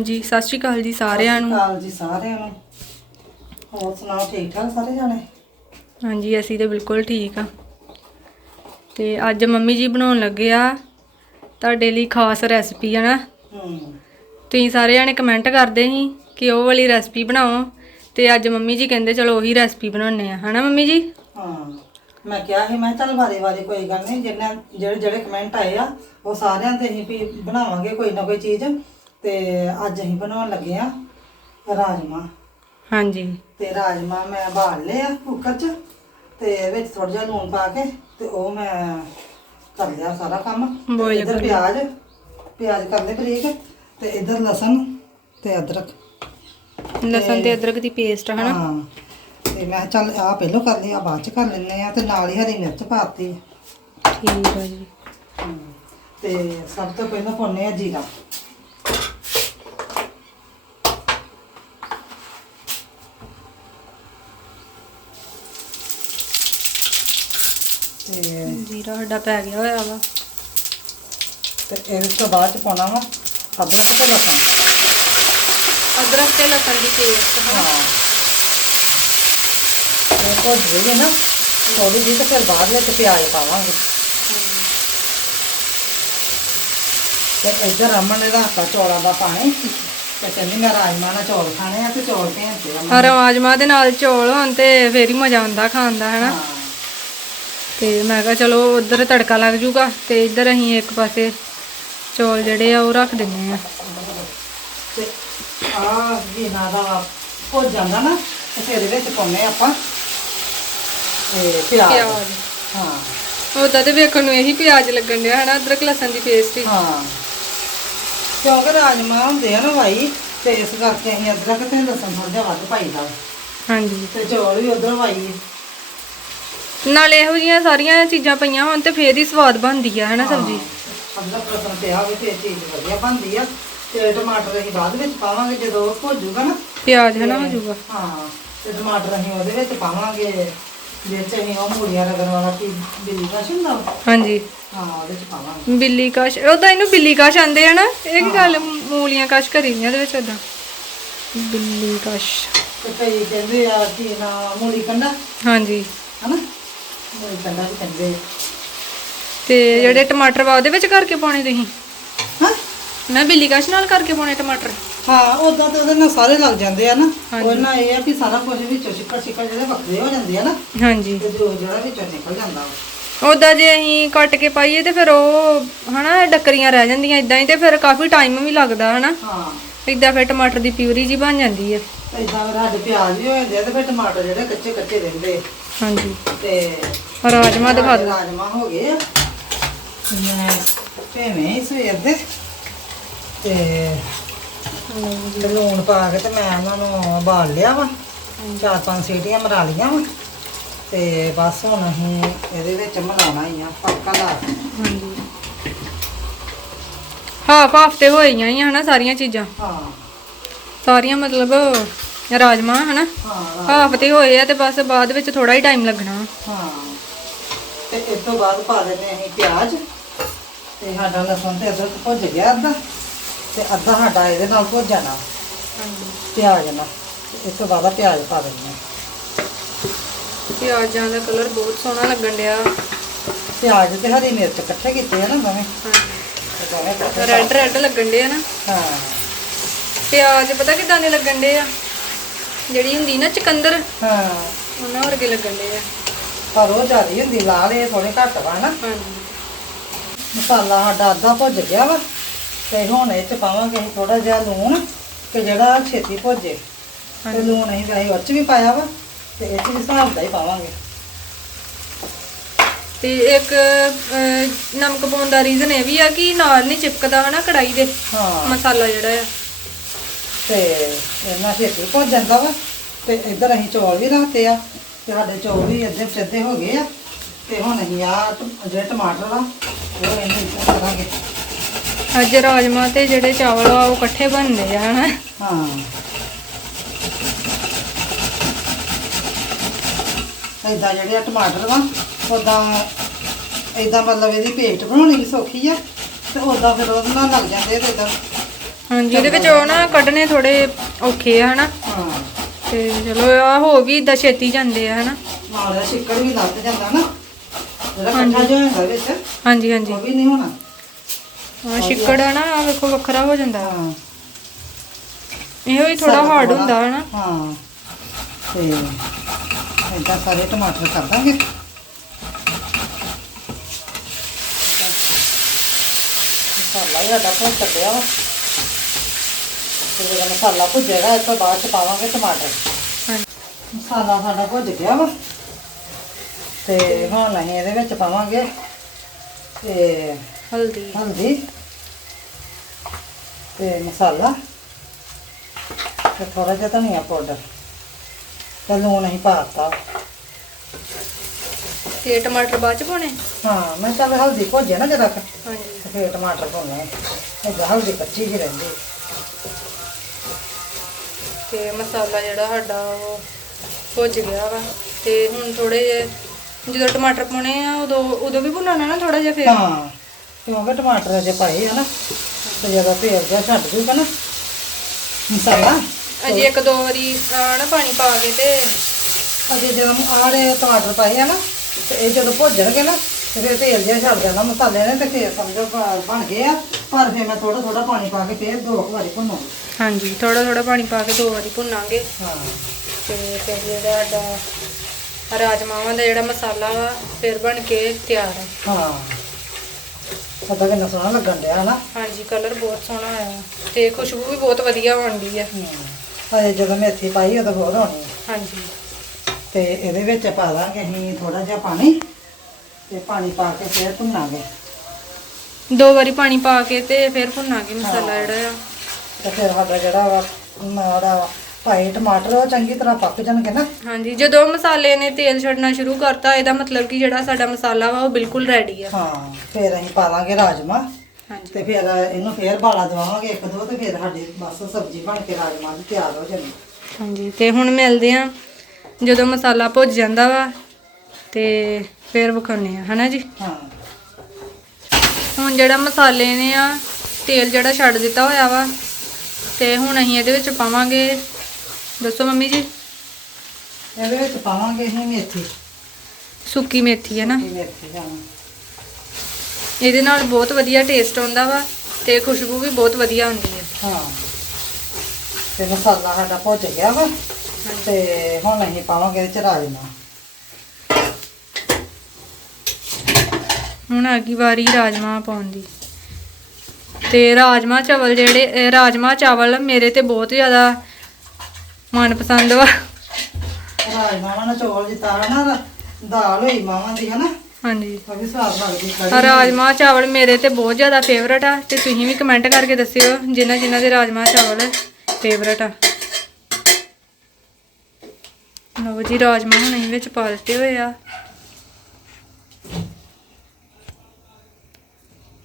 ਜੀ ਸਤਿ ਸ਼੍ਰੀ ਅਕਾਲ ਜੀ ਸਾਰਿਆਂ ਨੂੰ। ਕਾਲ ਜੀ ਸਾਰਿਆਂ ਨੂੰ। ਹੋਰ ਸੁਣਾਓ ਠੀਕ ਠਾਕ ਸਾਰੇ ਜਾਣੇ? ਹਾਂਜੀ ਅਸੀਂ ਤੇ ਬਿਲਕੁਲ ਠੀਕ ਆ। ਤੇ ਅੱਜ ਮੰਮੀ ਜੀ ਬਣਾਉਣ ਲੱਗੇ ਆ ਤੁਹਾਡੇ ਲਈ ਖਾਸ ਰੈਸਪੀ ਆ ਨਾ ਹੂੰ। ਤੁਸੀਂ ਸਾਰੇ ਜਾਣੇ ਕਮੈਂਟ ਕਰਦੇ ਸੀ ਕਿ ਉਹ ਵਾਲੀ ਰੈਸਪੀ ਬਣਾਓ ਤੇ ਅੱਜ ਮੰਮੀ ਜੀ ਕਹਿੰਦੇ ਚਲੋ ਉਹੀ ਰੈਸਪੀ ਬਣਾਉਣੇ ਆ। ਹਨਾ ਮੰਮੀ ਜੀ? ਹਾਂ। ਮੈਂ ਕਿਹਾ ਸੀ ਮੈਂ ਚੱਲ ਵਾਰੀ ਵਾਰੀ ਕੋਈ ਗੱਲ ਨਹੀਂ ਜਿੰਨਾ ਜਿਹੜੇ ਜਿਹੜੇ ਕਮੈਂਟ ਆਏ ਆ ਉਹ ਸਾਰਿਆਂ ਤੇ ਅਸੀਂ ਵੀ ਬਣਾਵਾਂਗੇ ਕੋਈ ਨਾ ਕੋਈ ਚੀਜ਼। ਤੇ ਅੱਜ ਅਸੀਂ ਬਣਾਉਣ ਲੱਗੇ ਆ ਰਾਜਮਾ। ਹਾਂਜੀ। ਤੇ ਰਾਜਮਾ ਮੈਂ ਬਾਲ ਲਏ ਆ ਕੁੱਕਰ 'ਚ ਤੇ ਵਿੱਚ ਥੋੜਾ ਜਿਹਾ ਲੂਣ ਪਾ ਕੇ ਤੇ ਉਹ ਮੈਂ ਕਰ ਲਿਆ ਸਾਰਾ ਕੰਮ। ਇੱਧਰ ਕਰ ਪਿਆਜ਼ ਪਿਆਜ਼ ਕਰ ਲਏ ਬਰੀਕ ਤੇ ਇੱਧਰ ਲਸਣ ਤੇ ਅਦਰਕ। ਲਸਣ ਤੇ ਅਦਰਕ ਦੀ ਪੇਸਟ ਹਨਾ? ਹਾਂ। ਤੇ ਮੈਂ ਚੱਲ ਆ ਪਹਿਲਾਂ ਕਰ ਲਈ ਆ ਬਾਅਦ ਚ ਕਰ ਲੈਂਦੇ ਆ ਤੇ ਨਾਲ ਹੀ ਹਰੀ ਮਿਰਚ ਪਾਤੀ ਠੀਕ ਆ ਜੀ। ਤੇ ਸਭ ਤੋਂ ਪਹਿਲਾਂ ਪਾਉਨੇ ਆ ਜੀਰਾ। ਤੇ ਜੀਰਾ ਸਾਡਾ ਪੈ ਗਿਆ ਹੋਇਆ ਵਾ। ਤੇ ਇਹਦੇ ਤੋਂ ਬਾਅਦ ਚ ਪਾਉਣਾ ਵਾ ਅਦਰਕ ਤੇ ਲਸਣ। ਅਦਰਕ ਤੇ ਲਸਣ ਦੀ ਪੇਸਟ ਹਾਂ। ਇਹ ਕੋ ਜਿਹੜੇ ਨਾ ਥੋੜੀ ਜਿਹੀ ਤੇ ਫਿਰ ਬਾਅਦ ਵਿੱਚ ਪਿਆਜ਼ ਪਾਵਾਂਗੇ। ਤੇ ਇੱਧਰ ਅਮਨ ਨੇ ਰੱਖਤਾ ਚੌਲਾਂ ਦਾ ਪਾਣੀ। ਤੇ ਕਹਿੰਦੀ ਮੈਂ ਰਾਜਮਾ ਨਾਲ ਚੌਲ ਖਾਣੇ ਆ ਤੇ ਚੌਲ ਭੇਜਦੇ ਆ ਹਰ ਰਾਜਮਾ ਦੇ ਨਾਲ ਚੌਲ ਹੋਣ ਤੇ ਫੇਰ ਹੀ ਮਜ਼ਾ ਆਉਂਦਾ ਖਾਣ ਦਾ ਹਨਾ ਹਾਂ। ਤੇ ਮੈਂ ਕਿਹਾ ਚਲੋ ਉਧਰ ਤੜਕਾ ਲੱਗ ਜੂਗਾ ਤੇ ਇੱਧਰ ਅਸੀਂ ਇੱਕ ਪਾਸੇ ਚੌਲ ਜਿਹੜੇ ਆ ਉਹ ਰੱਖ ਦਿੰਨੇ ਆ। ਤੇ ਆ ਵੀ ਨਾ ਦਾ ਹੋ ਜਾਂਦਾ ਨਾ ਤੇ ਇਹਦੇ ਵਿੱਚ ਪਾਉਨੇ ਆਪਾਂ ਤੇ ਪਿਆਜ਼। ਹਾਂ। ਉਹਦਾ ਤੇ ਵੇਖਣ ਨੂੰ ਇਹੀ ਪਿਆਜ਼ ਲੱਗਣ ਡਿਆ ਹਨਾ ਅਦਰਕ ਲਸਣ ਦੀ ਪੇਸਟ ਹੀ। ਹਾਂ। ਕਿਉਂਕਿ ਰਾਜਮਾ ਹੁੰਦੇ ਆ ਨਾ ਭਾਈ ਤੇ ਇਸ ਕਰਕੇ ਅਸੀਂ ਅਦਰਕ ਤੇ ਲਸਣ ਥੋੜਾ ਜਿਹਾ ਵੱਧ ਪਾਈਦਾ। ਹਾਂਜੀ। ਤੇ ਚੌਲ ਵੀ ਉਧਰ ਨਾਲ ਇਹੋ ਜਿਹੀਆਂ ਸਾਰੀਆਂ ਚੀਜ਼ਾਂ ਪਈਆਂ ਹੋਣ ਤੇ ਫੇਰ ਹੀ ਸਵਾਦ ਬਣਦੀ ਆ ਹਨਾ ਸਬਜ਼ੀ? ਅਦਰਕ ਲਸਣ ਪਿਆ ਹੋਵੇ ਤੇ ਚੀਜ਼ ਵਧੀਆ ਬਣਦੀ ਆ। ਤੇ ਟਮਾਟਰ ਅਸੀਂ ਬਾਅਦ ਵਿੱਚ ਪਾਵਾਂਗੇ ਜਦੋਂ ਉਹ ਭੁੱਜੂਗਾ ਨਾ। ਪਿਆਜ਼ ਹਨਾ ਹੋ ਜਾਊਗਾ। ਹਾਂ ਤੇ ਟਮਾਟਰ ਅਸੀਂ ਉਹਦੇ ਵਿੱਚ ਪਾਵਾਂਗੇ। ਵਿੱਚ ਅਸੀਂ ਉਹ ਮੂਲੀਆਂ ਰਗੜ ਵਾਲਾ ਕੀ ਬਿੱਲੀ ਦਾ ਹੁੰਦਾ ਵਾ। ਹਾਂਜੀ। ਹਾਂ ਉਹਦੇ ਚ ਪਾਵਾਂਗੇ। ਬਿੱਲੀ ਕਾਸ਼ ਉਹਦਾ ਇਹਨੂੰ ਬਿੱਲੀ ਕਾਸ਼ ਆਂਦੇ ਆ ਨਾ। ਇਹ ਕੀ ਗੱਲ ਮੂਲੀਆਂ ਕਾਸ਼ ਕਰੀ ਦੀਆਂ ਇਹਦੇ ਵਿੱਚ ਉਹਦਾ ਬਿੱਲੀ ਕਾਸ਼। ਤੇ ਕਈ ਕਹਿੰਦੇ ਆ ਕਿ ਨਾ ਮੂਲੀ ਕੰਡਾ ਹਾਂਜੀ। ਹਨਾ? ਕੰਡਾ ਵੀ। ਤੇ ਜਿਹੜੇ ਟਮਾਟਰ ਵਾ ਉਹਦੇ ਵਿੱਚ ਕਰਕੇ ਪਾਉਣੇ ਤੁਸੀਂ? ਹਾਂ? ਮੈਂ ਬਿੱਲੀ ਕਾਸ਼ ਨਾਲ ਕਰਕੇ ਪਾਉਣੇ ਟਮਾਟਰ। ਹਾਂ ਉਦਾਂ ਤੇ ਉਹਦੇ ਨਾਲ ਸਾਰੇ ਲੱਗ ਜਾਂਦੇ ਆ ਨਾ। ਉਹਨਾਂ ਇਹ ਆ ਕਿ ਸਾਰਾ ਕੁਝ ਵਿੱਚੋਂ ਛਿੱਕਾ ਛਿੱਕਾ ਜਿਹੜੇ ਵੱਖਰੇ ਹੋ ਜਾਂਦੇ ਆ ਨਾ ਹਾਂਜੀ। ਤੇ ਜੋ ਜਿਹੜਾ ਵਿੱਚੋਂ ਨਿਕਲ ਜਾਂਦਾ। ਉਹਦਾ ਜੇ ਅਸੀਂ ਕੱਟ ਕੇ ਪਾਈਏ ਤੇ ਫਿਰ ਉਹ ਹਨਾ ਡੱਕਰੀਆਂ ਰਹਿ ਜਾਂਦੀਆਂ ਇਦਾਂ ਹੀ ਤੇ ਫਿਰ ਕਾਫੀ ਟਾਈਮ ਵੀ ਲੱਗਦਾ ਹਨਾ। ਹਾਂ। ਇਦਾਂ ਫਿਰ ਟਮਾਟਰ ਦੀ ਪਿਊਰੀ ਜੀ ਬਣ ਜਾਂਦੀ ਹੈ ਇਦਾਂ ਫਿਰ ਸਾਡੇ ਪਿਆਜ਼ ਵੀ ਹੋ ਜਾਂਦੇ ਆ ਤੇ ਫਿਰ ਟਮਾਟਰ ਜਿਹੜੇ ਕੱਚੇ ਕੱਚੇ ਰਹਿੰਦੇ। ਹਾਂਜੀ। ਤੇ ਰਾਜਮਾ ਦਿਖਾ ਸਾਡੇ ਰਾਜਮਾ ਹੋ ਗਏ ਆ। ਮੈਂ ਭੇਵੇਂ ਹੀ ਸਵੇਰ ਦੇ। ਤੇ ਤੇ ਲੂਣ ਪਾ ਕੇ ਤੇ ਮੈਂ ਉਹਨਾਂ ਨੂੰ ਉਬਾਲ ਲਿਆ ਵਾ। ਚਾਰ ਪੰਜ ਸੀਟੀਆਂ ਮਰਾ ਲਈਆਂ ਵਾ। ਤੇ ਬਸ ਹੁਣ ਅਸੀਂ ਇਹਦੇ ਵਿੱਚ ਬਣਾਉਣਾ ਹੀ ਆ ਪੱਕਾ ਲਾ ਕੇ। ਹਾਂਜੀ ਹਾਫ ਹਾਫ ਤੇ ਹੋਈਆਂ ਹੀ ਆ ਹਨਾ ਸਾਰੀਆਂ ਚੀਜ਼ਾਂ। ਹਾਂ। ਸਾਰੀਆਂ ਮਤਲਬ ਰਾਜਮਾ ਹਨਾ। ਹਾਂ ਹਾਫ ਤੇ ਹੋਏ ਆ ਤੇ ਬਸ ਬਾਅਦ ਵਿੱਚ ਥੋੜਾ ਹੀ ਟਾਈਮ ਲੱਗਣਾ। ਹਾਂ। ਤੇ ਇਸ ਤੋਂ ਬਾਅਦ ਪਾ ਦਿੰਦੇ ਅਸੀਂ ਪਿਆਜ਼। ਤੇ ਸਾਡਾ ਲਸਣ ਤੇ ਅਦਰਕ ਭੁੱਜ ਗਿਆ ਅੱਧਾ। ਤੇ ਅੱਧਾ ਸਾਡਾ ਇਹਦੇ ਨਾਲ ਭੁੱਜ ਜਾਣਾ। ਪਿਆਜ਼ ਨਾਲ। ਤੇ ਇਸ ਤੋਂ ਬਾਅਦ ਪਿਆਜ਼ ਪਾ ਦਿੰਦੇ ਪਿਆਜ਼ਾਂ ਦਾ ਕਲਰ ਬਹੁਤ ਸੋਹਣਾ ਲੱਗਣ ਡਿਆ। ਪਿਆਜ਼ ਤੇ ਹਰੀ ਮਿਰਚ ਇਕੱਠੇ ਕੀਤੇ ਆ ਨਾ ਦੋਵੇਂ। ਰੈੱਡ ਰੈੱਡ ਲੱਗਣ ਡਿਆ ਨਾ। ਹਾਂ। ਪਿਆਜ਼ ਪਤਾ ਕਿਦਾਂ ਦੇ ਲੱਗਣ ਡੇ ਆ? ਜਿਹੜੀ ਹੁੰਦੀ ਨਾ ਚਕੰਦਰ ਹਾਂ। ਉਹਨਾਂ ਵਰਗੇ ਲੱਗਣ ਡੇ ਆ। ਪਰ ਉਹ ਜ਼ਿਆਦਾ ਹੁੰਦੀ ਲਾਲ ਇਹ ਥੋੜੇ ਘੱਟ ਵਾ ਨਾ। ਮਸਾਲਾ ਸਾਡਾ ਅੱਧਾ ਭੁੱਜ ਗਿਆ ਵਾ ਤੇ ਹੁਣ ਇਹ ਚ ਪਾਵਾਂਗੇ ਅਸੀਂ ਥੋੜਾ ਜਿਹਾ ਲੂਣ ਕਿ ਜਿਹੜਾ ਛੇਤੀ ਭੁੱਜੇ ਤੇ ਲੂਣ ਅਸੀਂ ਵੈਸੇ ਉਹ ਚ ਵੀ ਪਾਇਆ ਵਾ ਤੇ ਇਹ ਚ ਵੀ ਹਿਸਾਬ ਦਾ ਹੀ ਪਾਵਾਂਗੇ। ਤੇ ਇੱਕ ਨਮਕ ਪਾਉਣ ਦਾ ਰੀਜ਼ਨ ਇਹ ਵੀ ਆ ਕਿ ਨਾਲ ਨਹੀਂ ਚਿਪਕਦਾ ਹਨਾ ਕੜਾਈ ਦੇ ਮਸਾਲਾ ਜਿਹੜਾ ਆ। ਤੇ ਇਹਨਾਂ ਛੇਤੀ ਭੁੱਜ ਜਾਂਦਾ ਵਾ ਤੇ ਇੱਧਰ ਅਸੀਂ ਚੌਲ ਵੀ ਰੱਖਤੇ ਆ ਤੇ ਸਾਡੇ ਚੌਲ ਵੀ ਅੱਧੇ ਪਚੱਦੇ ਹੋ ਗਏ ਆ ਤੇ ਹੁਣ ਅਸੀਂ ਆ ਜਿਹੜੇ ਟਮਾਟਰ ਆ ਉਹ ਇਹਨੂੰ ਇੱਧਰ ਕਰਾਂਗੇ ਅੱਜ ਰਾਜਮਾ ਤੇ ਜਿਹੜੇ ਚਾਵਲ ਆ ਉਹ ਇਕੱਠੇ ਬਣਦੇ ਆ ਹਨਾ? ਹਾਂ। ਏਦਾਂ ਜਿਹੜੇ ਆ ਟਮਾਟਰ ਵਾ ਉਦਾਂ ਏਦਾਂ ਮਤਲਬ ਇਹਦੀ ਪੇਸਟ ਬਣਾਉਣੀ ਵੀ ਸੌਖੀ ਆ ਤੇ ਉਦਾਂ ਫਿਰ ਉਹਦੇ ਨਾਲ ਲੱਗ ਜਾਂਦੇ ਤੇ ਇਦਾਂ ਹਾਂਜੀ ਇਹਦੇ ਵਿੱਚ ਉਹ ਨਾ ਕੱਢਣੇ ਥੋੜੇ ਔਖੇ ਆ ਹਨਾ? ਤੇ ਚਲੋ ਆ ਹੋ ਵੀ ਇਦਾਂ ਛੇਤੀ ਜਾਂਦੇ ਆ ਹਨਾ। ਨਾਲ ਦਾ ਛਿੱਕੜ ਵੀ ਲੱਗ ਜਾਂਦਾ ਨਾ ਜਿਹੜਾ ਇਕੱਠਾ ਜਿਹਾ ਹੁੰਦਾ ਵਿੱਚ ਹਾਂਜੀ ਹਾਂਜੀ। ਉਹ ਵੀ ਨਹੀਂ ਹੋਣਾ। ਆ ਛਿੱਕੜ ਆ ਨਾ ਆ ਵੇਖੋ ਵੱਖਰਾ ਹੋ ਜਾਂਦਾ। ਹਾਂ। ਇਹੋ ਹੀ ਥੋੜਾ ਹਾਰਡ ਹੁੰਦਾ ਹਨਾ। ਹਾਂ। ਤੇ ਏਦਾਂ ਸਾਰੇ ਟਮਾਟਰ ਕਰ ਦਾਂਗੇ। ਮਸਾਲਾ ਹੀ ਸਾਡਾ ਭੁੱਜ ਚੱਲਿਆ ਵਾ। ਤੇ ਜਦੋਂ ਮਸਾਲਾ ਭੁੱਜੇਗਾ ਇਸ ਤੋਂ ਬਾਅਦ ਚ ਪਾਵਾਂਗੇ ਟਮਾਟਰ। ਮਸਾਲਾ ਸਾਡਾ ਭੁੱਜ ਗਿਆ ਵਾ। ਤੇ ਹੁਣ ਅਸੀਂ ਇਹਦੇ ਵਿੱਚ ਪਾਵਾਂਗੇ ਤੇ ਹਲਦੀ। ਹਲਦੀ ਤੇ ਮਸਾਲਾ ਤੇ ਥੋੜਾ ਜਿਹਾ ਧਨੀਆ ਪਾਊਡਰ ਤੇ ਲੂਣ ਅਸੀਂ ਪਾਤਾ ਤੇ ਟਮਾਟਰ ਬਾਅਦ ਚ ਪਾਉਣੇ? ਹਾਂ ਮੈਂ ਚੱਲ ਹਲਦੀ ਭੁੱਜੇ ਨਾ ਜਰਾ ਹਾਂਜੀ। ਤੇ ਫਿਰ ਟਮਾਟਰ ਪਾਉਣੇ ਇਹ ਹਲਦੀ ਕੱਚੀ ਜਿਹੀ ਰਹਿੰਦੀ। ਤੇ ਮਸਾਲਾ ਜਿਹੜਾ ਸਾਡਾ ਉਹ ਭੁੱਜ ਗਿਆ ਵਾ। ਤੇ ਹੁਣ ਥੋੜੇ ਜਿਹੇ ਜਦੋਂ ਟਮਾਟਰ ਪਾਉਣੇ ਆ ਉਦੋਂ ਉਦੋਂ ਵੀ ਭੁੰਨਣਾ ਨਾ ਥੋੜਾ ਜਿਹਾ ਫਿਰ? ਹਾਂ ਕਿਉਂਕਿ ਟਮਾਟਰ ਅਜੇ ਪਾਏ ਆ ਨਾ ਤੇ ਜਦੋਂ ਤੇਲ ਜਿਹਾ ਛੱਡ ਜੂਗਾ ਨਾ ਮਸਾਲਾ। ਅਜੇ ਇੱਕ ਦੋ ਵਾਰੀ ਆ ਨਾ ਪਾਣੀ ਪਾ ਕੇ ਤੇ। ਅਜੇ ਜਦੋਂ ਆੜੇ ਟਮਾਟਰ ਪਾਏ ਆ ਨਾ ਤੇ ਇਹ ਜਦੋਂ ਭੁੱਜਣਗੇ ਨਾ ਤੇ ਫਿਰ ਤੇਲ ਜਿਹਾ ਛੱਡ ਜਾਣਾ ਮਸਾਲੇ ਨੇ ਤੇ ਫਿਰ ਸਮਝੋ ਬਣ ਗਏ ਆ। ਪਰ ਫਿਰ ਮੈਂ ਥੋੜਾ ਥੋੜਾ ਪਾਣੀ ਪਾ ਕੇ ਫਿਰ ਦੋ ਵਾਰੀ ਭੁੰਨਾਂਗੀ। ਹਾਂਜੀ ਥੋੜਾ ਥੋੜਾ ਪਾਣੀ ਪਾ ਕੇ ਦੋ ਵਾਰੀ ਭੁੰਨਾਂਗੇ। ਹਾਂ। ਤੇ ਫਿਰ ਜਿਹੜਾ ਸਾਡਾ ਰਾਜਮਾਵਾਂ ਦਾ ਜਿਹੜਾ ਮਸਾਲਾ ਵਾ ਫਿਰ ਬਣ ਕੇ ਤਿਆਰ ਹਾਂ। ਸਦਾ ਕਿੰਨਾ ਸੋਹਣਾ ਲੱਗਣ ਡਿਆ ਨਾ ਹਾਂਜੀ ਕਲਰ ਬਹੁਤ ਸੋਹਣਾ ਆਇਆ। ਤੇ ਖੁਸ਼ਬੂ ਵੀ ਬਹੁਤ ਵਧੀਆ ਆਉਂਦੀ ਆ। ਹਜੇ ਜਦੋਂ ਮੇਥੀ ਪਾਈ ਉਦੋਂ ਹੋਰ ਹੋਣੀ ਹਾਂਜੀ। ਤੇ ਇਹਦੇ ਵਿੱਚ ਪਾ ਦਾਂਗੇ ਅਸੀਂ ਥੋੜਾ ਜਿਹਾ ਪਾਣੀ। ਤੇ ਪਾਣੀ ਪਾ ਕੇ ਫਿਰ ਭੁੰਨਾਂਗੇ। ਦੋ ਵਾਰੀ ਪਾਣੀ ਪਾ ਕੇ ਤੇ ਫਿਰ ਭੁੰਨਾਂਗੇ ਮਸਾਲਾ ਜਿਹੜਾ ਆ। ਤੇ ਫਿਰ ਸਾਡਾ ਜਿਹੜਾ ਵਾ ਮਾੜਾ ਭਾਈ ਟਮਾਟਰ ਉਹ ਚੰਗੀ ਤਰ੍ਹਾਂ ਪੱਕ ਜਾਣਗੇ ਨਾ। ਹਾਂਜੀ ਜਦੋਂ ਮਸਾਲੇ ਨੇ ਤੇਲ ਛੱਡਣਾ ਸ਼ੁਰੂ ਕਰਤਾ ਇਹਦਾ ਮਤਲਬ ਕਿ ਜਿਹੜਾ ਸਾਡਾ ਮਸਾਲਾ ਵਾ ਉਹ ਬਿਲਕੁਲ ਰੈਡੀ ਆ। ਹਾਂ ਫਿਰ ਅਸੀਂ ਪਾ ਦਾਂਗੇ ਰਾਜਮਾ। ਹਾਂਜੀ। ਤੇ ਫਿਰ ਇਹਨੂੰ ਫੇਰ ਬਾਲਾ ਦਵਾਵਾਂਗੇ ਇੱਕ ਦੋ ਤੇ ਫਿਰ ਸਾਡੀ ਬਸ ਸਬਜ਼ੀ ਬਣ ਕੇ ਰਾਜਮਾ ਦੀ ਤਿਆਰ ਹੋ ਜਾਣੀ। ਹਾਂਜੀ ਤੇ ਹੁਣ ਮਿਲਦੇ ਆ ਜਦੋਂ ਮਸਾਲਾ ਭੁੱਜ ਜਾਂਦਾ ਵਾ ਤੇ ਫਿਰ ਵਿਖਾਉਂਦੇ ਆ ਹਨਾ ਜੀ? ਹਾਂ। ਹੁਣ ਜਿਹੜਾ ਮਸਾਲੇ ਨੇ ਆ ਤੇਲ ਜਿਹੜਾ ਛੱਡ ਦਿੱਤਾ ਹੋਇਆ ਵਾ ਤੇ ਹੁਣ ਅਸੀਂ ਇਹਦੇ ਵਿੱਚ ਪਾਵਾਂਗੇ ਦੱਸੋ ਮੰਮੀ ਜੀ? ਇਹਦੇ ਵਿੱਚ ਪਾਵਾਂਗੇ ਅਸੀਂ ਮੇਥੀ। ਸੁੱਕੀ ਮੇਥੀ ਹੈ ਨਾ? ਮੇਥੀ ਇਹਦੇ ਨਾਲ ਬਹੁਤ ਵਧੀਆ ਟੇਸਟ ਆਉਂਦਾ ਵਾ ਤੇ ਖੁਸ਼ਬੂ ਵੀ ਬਹੁਤ ਵਧੀਆ ਆਉਂਦੀ ਹੈ। ਹਾਂ। ਤੇ ਮਸਾਲਾ ਸਾਡਾ ਭੁੱਜ ਗਿਆ ਵਾ ਤੇ ਹੁਣ ਅਸੀਂ ਪਾਵਾਂਗੇ ਇਹਦੇ ਚ ਰਾਜਮਾ ਹੁਣ ਆ ਗਈ ਵਾਰੀ ਰਾਜਮਾ ਪਾਉਣ ਦੀ। ਤੇ ਰਾਜਮਾ ਚਾਵਲ ਜਿਹੜੇ ਇਹ ਰਾਜਮਾ ਚਾਵਲ ਮੇਰੇ ਤੇ ਬਹੁਤ ਜ਼ਿਆਦਾ ਮਨਪਸੰਦ ਵਾ। ਰਾਜਮਾਵਾਂ ਨਾਲ ਚੌਲ ਜਿੱਤਾ ਨਾ ਰਾ- ਦਾਲ ਹੋਈ ਮਾਵਾਂ ਦੀ ਹਨਾ? ਹਾਂਜੀ। ਉਹ ਵੀ ਸਵਾਦ ਲੱਗਦੀ ਆਹ ਕੜੀ ਰਾਜਮਾ ਚਾਵਲ ਮੇਰੇ ਤੇ ਬਹੁਤ ਜ਼ਿਆਦਾ ਫੇਵਰਟ ਆ ਤੇ ਤੁਸੀਂ ਵੀ ਕਮੈਂਟ ਕਰਕੇ ਦੱਸਿਓ ਜਿਨ੍ਹਾਂ ਜਿਨ੍ਹਾਂ ਦੇ ਰਾਜਮਾ ਚਾਵਲ ਫੇਵਰਟ ਆ। ਜੀ ਰਾਜਮਾ ਹੁਣ ਅਸੀਂ ਵਿੱਚ ਪਾ ਦਿੱਤੇ ਹੋਏ ਆ।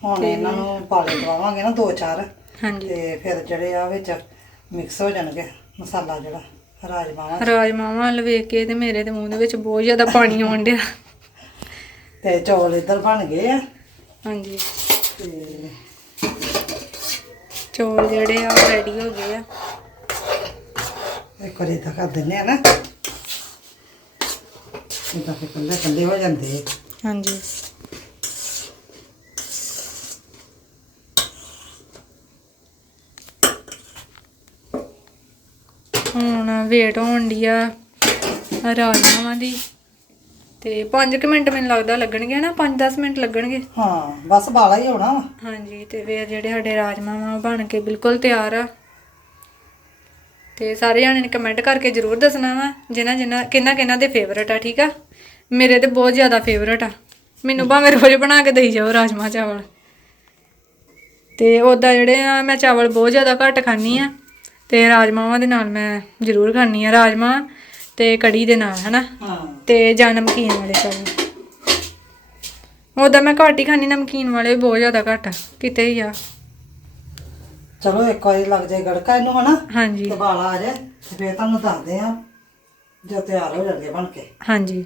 ਹੁਣ ਇਹਨਾਂ ਨੂੰ ਪਾਲੇ ਦਵਾਵਾਂਗੇ ਨਾ ਦੋ ਚਾਰ। ਹਾਂਜੀ। ਤੇ ਫਿਰ ਜਿਹੜੇ ਆ ਵਿੱਚ ਮਿਕਸ ਹੋ ਜਾਣਗੇ ਮਸਾਲਾ ਜਿਹੜਾ ਰਾਜਮਾਵਾਂ ਰਾਜਮਾਵਾਂ ਵੱਲ ਵੇਖ ਕੇ ਤੇ ਮੇਰੇ ਤੇ ਮੂੰਹ ਦੇ ਵਿੱਚ ਬਹੁਤ ਜ਼ਿਆਦਾ ਪਾਣੀ ਆਉਣ ਡਿਆ। ਤੇ ਚੌਲ ਇੱਧਰ ਬਣ ਗਏ ਆ। ਹਾਂਜੀ। ਤੇ ਚੌਲ ਜਿਹੜੇ ਆ ਰੈਡੀ ਹੋ ਗਏ ਆ। ਇੱਕ ਵਾਰੀ ਤਾਂ ਕਰ ਦਿੰਦੇ ਆ ਨਾ। ਇਹ ਤਾਂ ਫਿਰ ਕੱਲੇ ਕੱਲੇ ਹੋ ਜਾਂਦੇ। ਹਾਂਜੀ। ਹੁਣ ਵੇਟ ਹੋਣ ਦੀ ਆ ਰਾਜਮਾਵਾਂ ਦੀ। ਤੇ 5 ਮਿੰਟ ਮੈਨੂੰ ਲੱਗਦਾ ਲੱਗਣਗੇ ਨਾ 5-10 ਮਿੰਟ ਲੱਗਣਗੇ। ਹਾਂ ਬਸ ਬਾਲਾ ਹੀ ਹੋਣਾ ਹਾਂਜੀ ਤੇ ਫਿਰ ਜਿਹੜੇ ਸਾਡੇ ਰਾਜਮਾਵਾਂ ਬਣ ਕੇ ਬਿਲਕੁਲ ਤਿਆਰ ਆ। ਤੇ ਸਾਰੇ ਜਾਣੇ ਨੇ ਕਮੈਂਟ ਕਰਕੇ ਜਰੂਰ ਦੱਸਣਾ ਵਾ ਜਿਨ੍ਹਾਂ ਜਿਨ੍ਹਾਂ ਕਿੰਨਾ ਕਿੰਨਾ ਦੇ ਫੇਵਰਟ ਆ ਠੀਕ ਆ? ਮੇਰੇ ਤੇ ਬਹੁਤ ਜ਼ਿਆਦਾ ਫੇਵਰਟ ਆ। ਮੈਨੂੰ ਭਾਵੇਂ ਰੋਜ਼ ਬਣਾ ਕੇ ਦੇਈ ਜਾਓ ਰਾਜਮਾ ਚਾਵਲ। ਤੇ ਉਦਾਂ ਜਿਹੜੇ ਆ ਮੈਂ ਚਾਵਲ ਬਹੁਤ ਜ਼ਿਆਦਾ ਘੱਟ ਖਾਂਦੀ ਆ। ਤੇ ਰਾਜਮਾਵਾਂ ਦੇ ਨਾਲ ਮੈਂ ਜ਼ਰੂਰ ਖਾਂਦੀ ਆ ਰਾਜਮਾ ਤੇ ਕੜੀ ਦੇ ਨਾਲ ਹਨਾ? ਹਾਂ। ਤੇ ਜਾਂ ਨਮਕੀਨ ਵਾਲੇ ਚਾਵਲ ਉਦਾਂ ਮੈਂ ਘੱਟ ਹੀ ਖਾਂਦੀ ਨਮਕੀਨ ਵਾਲੇ ਬਹੁਤ ਜ਼ਿਆਦਾ ਘੱਟ ਆ ਕਿਤੇ ਹੀ ਆ। ਚਲੋ ਇੱਕ ਵਾਰੀ ਲੱਗ ਜਾਏ ਗੜਕਾ ਇਹਨੂੰ ਹਨਾ? ਹਾਂਜੀ। ਤੇ ਆ ਜਾਏ ਤੇ ਫਿਰ ਤੁਹਾਨੂੰ ਦੱਸਦੇ ਆ ਜੋ ਤਿਆਰ ਹੋ ਜਾਣਗੇ ਬਣ ਕੇ। ਹਾਂਜੀ।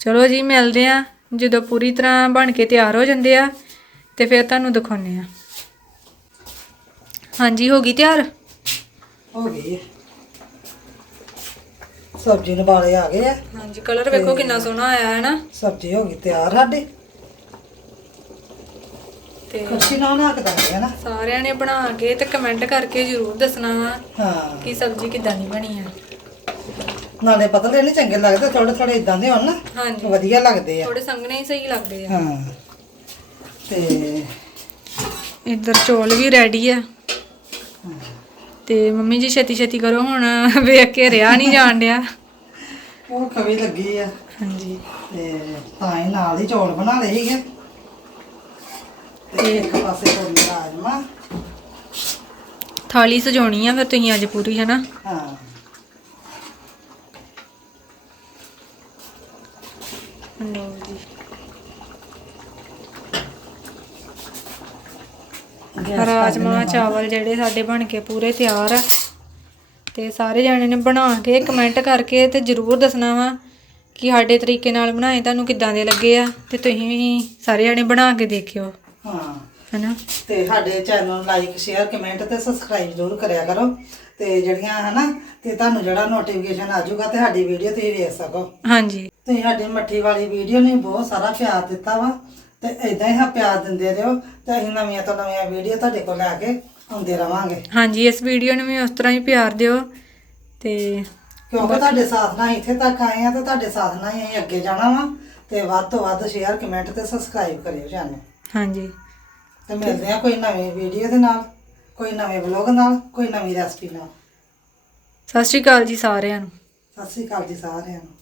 ਚਲੋ ਜੀ ਮਿਲਦੇ ਆ ਜਦੋਂ ਪੂਰੀ ਤਰ੍ਹਾਂ ਬਣ ਕੇ ਤਿਆਰ ਹੋ ਜਾਂਦੇ ਆ ਤੇ ਫਿਰ ਤੁਹਾਨੂੰ ਦਿਖਾਉਂਦੇ ਆ ਹਾਂਜੀ ਹੋ ਗਈ ਤਿਆਰ? ਹੋ ਗਈ ਹੈ। ਸਬਜ਼ੀ ਨੂੰ ਬਾਲੇ ਆ ਗਏ ਆ। ਹਾਂਜੀ ਕਲਰ ਵੇਖੋ ਕਿੰਨਾ ਸੋਹਣਾ ਆਇਆ ਹੈ ਨਾ। ਸਬਜ਼ੀ ਹੋ ਗਈ ਤਿਆਰ ਸਾਡੀ। ਤੇ ਖੁਸ਼ੀ ਨਾਲ ਨਾ ਕਦਾਂਗੇ ਹੈ ਨਾ ਸਾਰਿਆਂ ਨੇ ਬਣਾ ਕੇ ਤੇ ਕਮੈਂਟ ਕਰਕੇ ਜ਼ਰੂਰ ਦੱਸਣਾ ਵਾ ਹਾਂ। ਕਿ ਸਬਜ਼ੀ ਕਿਦਾਂ ਦੀ ਬਣੀ ਆ। ਨਾਲੇ ਪਤਲੇ ਨਹੀਂ ਚੰਗੇ ਲੱਗਦੇ ਥੋੜੇ ਥੋੜੇ ਇਦਾਂ ਦੇ ਹੋਣ ਨਾ। ਹਾਂਜੀ। ਵਧੀਆ ਲੱਗਦੇ ਆ। ਥੋੜੇ ਸੰਘਣੇ ਹੀ ਸਹੀ ਲੱਗਦੇ ਆ। ਹਾਂ। ਤੇ ਇੱਧਰ ਚੌਲ ਵੀ ਰੈਡੀ ਆ। ਤੇ ਮੰਮੀ ਜੀ ਛੇਤੀ ਛੇਤੀ ਕਰੋ ਹੁਣ ਵੇਖ ਕੇ ਰਿਆ ਨਹੀਂ ਜਾਣ ਡਿਆ। ਉਹ ਖਵੀ ਲੱਗੀ ਆ। ਹਾਂਜੀ। ਤੇ ਤਾਂ ਹੀ ਨਾਲ ਹੀ ਚੌਲ ਬਣਾ ਲਏ ਸੀਗੇ। ਤੇ ਇੱਕ ਪਾਸੇ ਕੋਲੀ ਰਾਜਮਾ। ਥਾਲੀ ਸਜਾਉਣੀ ਆ ਫਿਰ ਤੁਸੀਂ ਅੱਜ ਪੂਰੀ ਹੈ ਨਾ ਹਾਂ। ਲਓ ਜੀ ਗੈਸ ਕਰ ਰਾਜਮਾ ਚਾਵਲ ਜਿਹੜੇ ਸਾਡੇ ਬਣ ਕੇ ਪੂਰੇ ਤਿਆਰ ਆ। ਤੇ ਸਾਰੇ ਜਾਣੇ ਨੇ ਬਣਾ ਕੇ ਕਮੈਂਟ ਕਰਕੇ ਤੇ ਜਰੂਰ ਦੱਸਣਾ ਵਾ ਕਿ ਸਾਡੇ ਤਰੀਕੇ ਨਾਲ ਬਣਾਏ ਤੁਹਾਨੂੰ ਕਿੱਦਾਂ ਦੇ ਲੱਗੇ ਆ ਤੇ ਤੁਸੀਂ ਵੀ ਸਾਰੇ ਜਾਣੇ ਬਣਾ ਕੇ ਦੇਖਿਓ। ਹਾਂ। ਹਨਾ? ਤੇ ਸਾਡੇ ਚੈਨਲ ਨੂੰ ਲਾਈਕ ਸ਼ੇਅਰ ਕਮੈਂਟ ਤੇ ਸਬਸਕ੍ਰਾਈਬ ਜ਼ਰੂਰ ਕਰਿਆ ਕਰੋ। ਤੇ ਜਿਹੜੀਆਂ ਹਨਾ ਤੇ ਤੁਹਾਨੂੰ ਜਿਹੜਾ ਨੋਟੀਫਿਕੇਸ਼ਨ ਆ ਜਾਊਗਾ ਤੇ ਸਾਡੀ ਵੀਡੀਓ ਤੁਸੀਂ ਵੇਖ ਸਕੋ। ਹਾਂਜੀ। ਤੁਸੀਂ ਸਾਡੀ ਮੱਠੀ ਵਾਲੀ ਵੀਡੀਓ ਨੂੰ ਬਹੁਤ ਸਾਰਾ ਪਿਆਰ ਦਿੱਤਾ ਵਾ। ਤੇ ਇਦਾਂ ਹੀ ਪਿਆਰ ਦਿੰਦੇ ਰਹੋ ਤੇ ਅਸੀਂ ਨਵੀਆਂ ਤੋਂ ਨਵੀਆਂ ਵੀਡੀਓ ਤੁਹਾਡੇ ਕੋਲ ਲੈ ਕੇ ਆਉਂਦੇ ਰਵਾਂਗੇ। ਹਾਂਜੀ ਇਸ ਵੀਡੀਓ ਨੂੰ ਵੀ ਉਸ ਤਰ੍ਹਾਂ ਹੀ ਪਿਆਰ ਦਿਓ ਤੇ ਕਿਉਂਕਿ ਤੁਹਾਡੇ ਸਾਥ ਨਾਲ ਇੱਥੇ ਤੱਕ ਆਏ ਆ ਤੇ ਤੁਹਾਡੇ ਸਾਥ ਨਾਲ ਹੀ ਅਸੀਂ ਅੱਗੇ ਜਾਣਾ ਵਾ ਤੇ ਵੱਧ ਤੋਂ ਵੱਧ ਸ਼ੇਅਰ ਕਮੈਂਟ ਤੇ ਸਬਸਕ੍ਰਾਈਬ ਕਰਿਓ ਚੈਨਲ ਹਾਂਜੀ। ਤੇ ਮਿਲਦੇ ਆ ਕੋਈ ਨਵੀਂ ਵੀਡੀਓ ਦੇ ਨਾਲ ਕੋਈ ਨਵੇਂ ਵਲੌਗ ਨਾਲ ਕੋਈ ਨਵੀਂ ਰੈਸਪੀ ਨਾਲ। ਸਤਿ ਸ਼੍ਰੀ ਅਕਾਲ ਜੀ ਸਾਰਿਆਂ ਨੂੰ। ਸਤਿ ਸ੍ਰੀ ਅਕਾਲ ਜੀ ਸਾਰਿਆਂ ਨੂੰ।